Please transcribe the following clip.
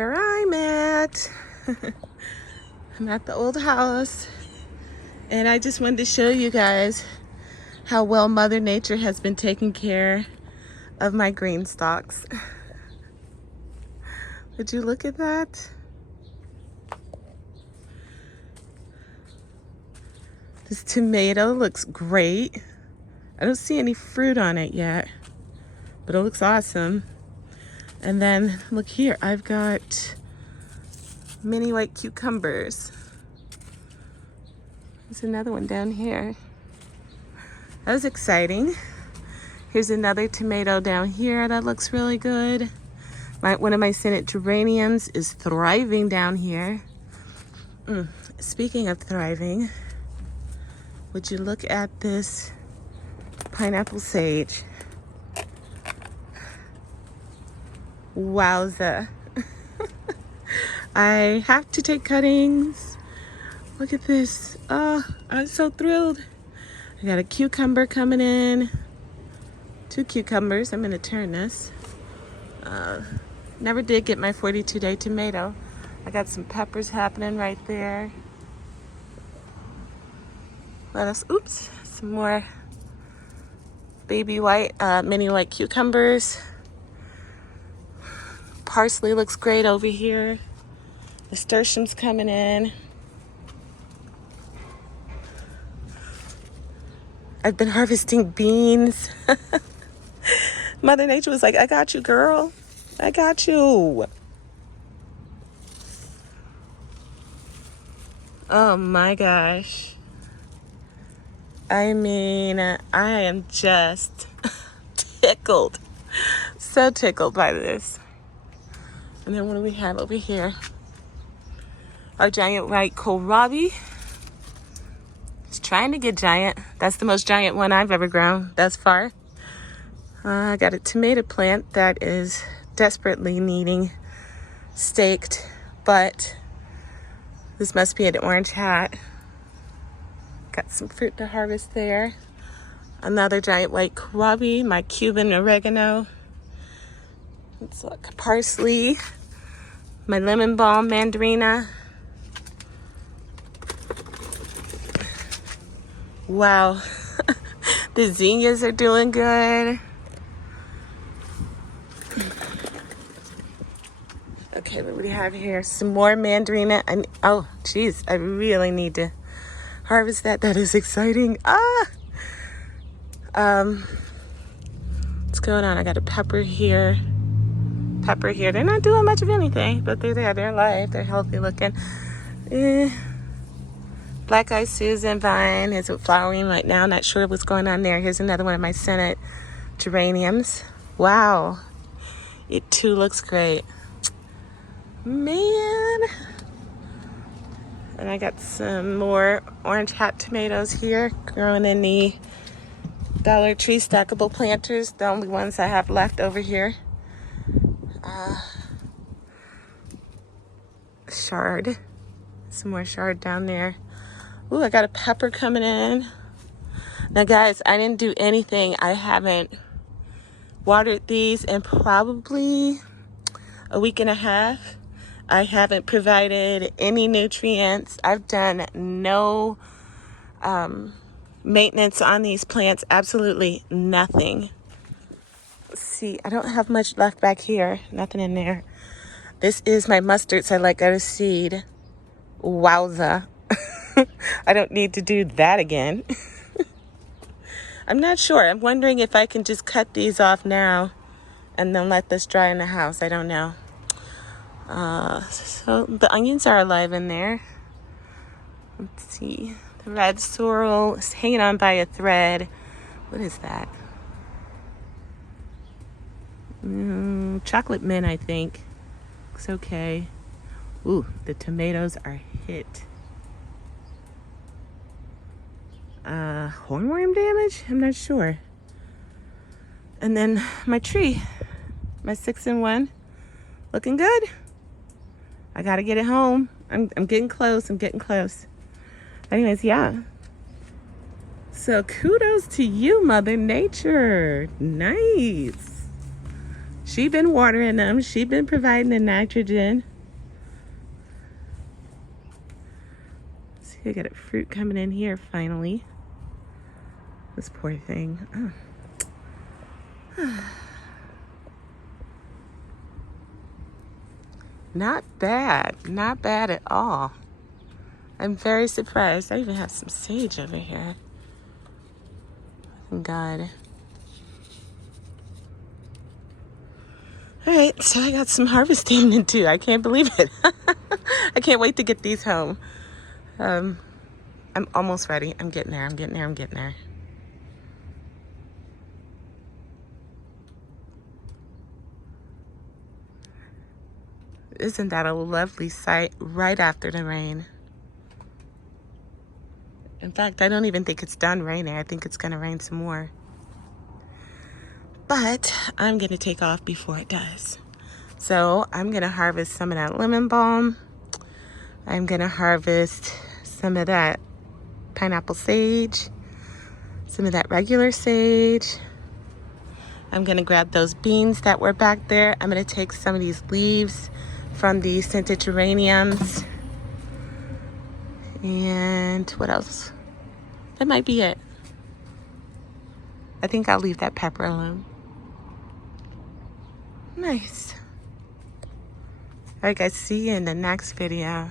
where I'm at. I'm at the old house, and I just wanted to show you guys how well Mother Nature has been taking care of my green stalks. Would you look at that? This tomato looks great. I don't see any fruit on it yet, but it looks awesome. And then look here, I've got mini white cucumbers. There's another one down here. That was exciting. Here's another tomato down here that looks really good. One of my Senate geraniums is thriving down here. Speaking of thriving, would you look at this pineapple sage? Wowza. I have to take cuttings. Look at this. Oh, I'm so thrilled. I got a cucumber coming in. 2 cucumbers. I'm going to turn this. Never did get my 42-day tomato. I got some peppers happening right there. Lettuce. Oops. Some more baby white, mini white cucumbers. Parsley looks great over here. Nasturtium's coming in. I've been harvesting beans. Mother Nature was like, I got you, girl. I got you. Oh my gosh. I mean, I am just tickled. So tickled by this. And then what do we have over here? Our giant white kohlrabi. It's trying to get giant. That's the most giant one I've ever grown thus far. I got a tomato plant that is desperately needing staked, but this must be an orange hat. Got some fruit to harvest there. Another giant white kohlrabi, my Cuban oregano. Let's look, parsley, my lemon balm mandarina. Wow, the zinnias are doing good. Okay, what do we have here? Some more mandarina. Oh, geez, I really need to harvest that. That is exciting. What's going on? I got a pepper here. They're not doing much of anything, but they're there. They're alive. They're healthy looking. Black Eyed Susan vine is flowering right now. Not sure what's going on there. Here's another one of my Senate geraniums. Wow. It too looks great. Man. And I got some more orange hat tomatoes here growing in the Dollar Tree stackable planters. The only ones I have left over here. Chard. Some more chard down there. Ooh, I got a pepper coming in. Now guys, I didn't do anything. I haven't watered these in probably a week and a half. I haven't provided any nutrients. I've done no maintenance on these plants. Absolutely nothing. Let's see, I don't have much left back here. Nothing in there. This is my mustards I let go to seed. Wowza. I don't need to do that again. I'm not sure. I'm wondering if I can just cut these off now and then let this dry in the house. I don't know. So the onions are alive in there. Let's see. The red sorrel is hanging on by a thread. What is that? Chocolate mint, I think. Looks okay. Ooh, the tomatoes are hit. Hornworm damage? I'm not sure. And then my tree, my 6-in-1, looking good. I gotta get it home. I'm getting close. Anyways, yeah. So kudos to you, Mother Nature. Nice. She been watering them. She been providing the nitrogen. I got a fruit coming in here finally. This poor thing. Oh. Not bad. Not bad at all. I'm very surprised. I even have some sage over here. Thank God. All right, so I got some harvesting to do. I can't believe it. I can't wait to get these home. I'm almost ready. I'm getting there. I'm getting there. I'm getting there. Isn't that a lovely sight right after the rain? In fact, I don't even think it's done raining. I think it's going to rain some more. But I'm going to take off before it does. So I'm going to harvest some of that lemon balm. I'm going to harvest some of that pineapple sage, some of that regular sage. I'm going to grab those beans that were back there. I'm going to take some of these leaves from the scented geraniums. And what else? That might be it. I think I'll leave that pepper alone. Nice. All right, guys, see you in the next video.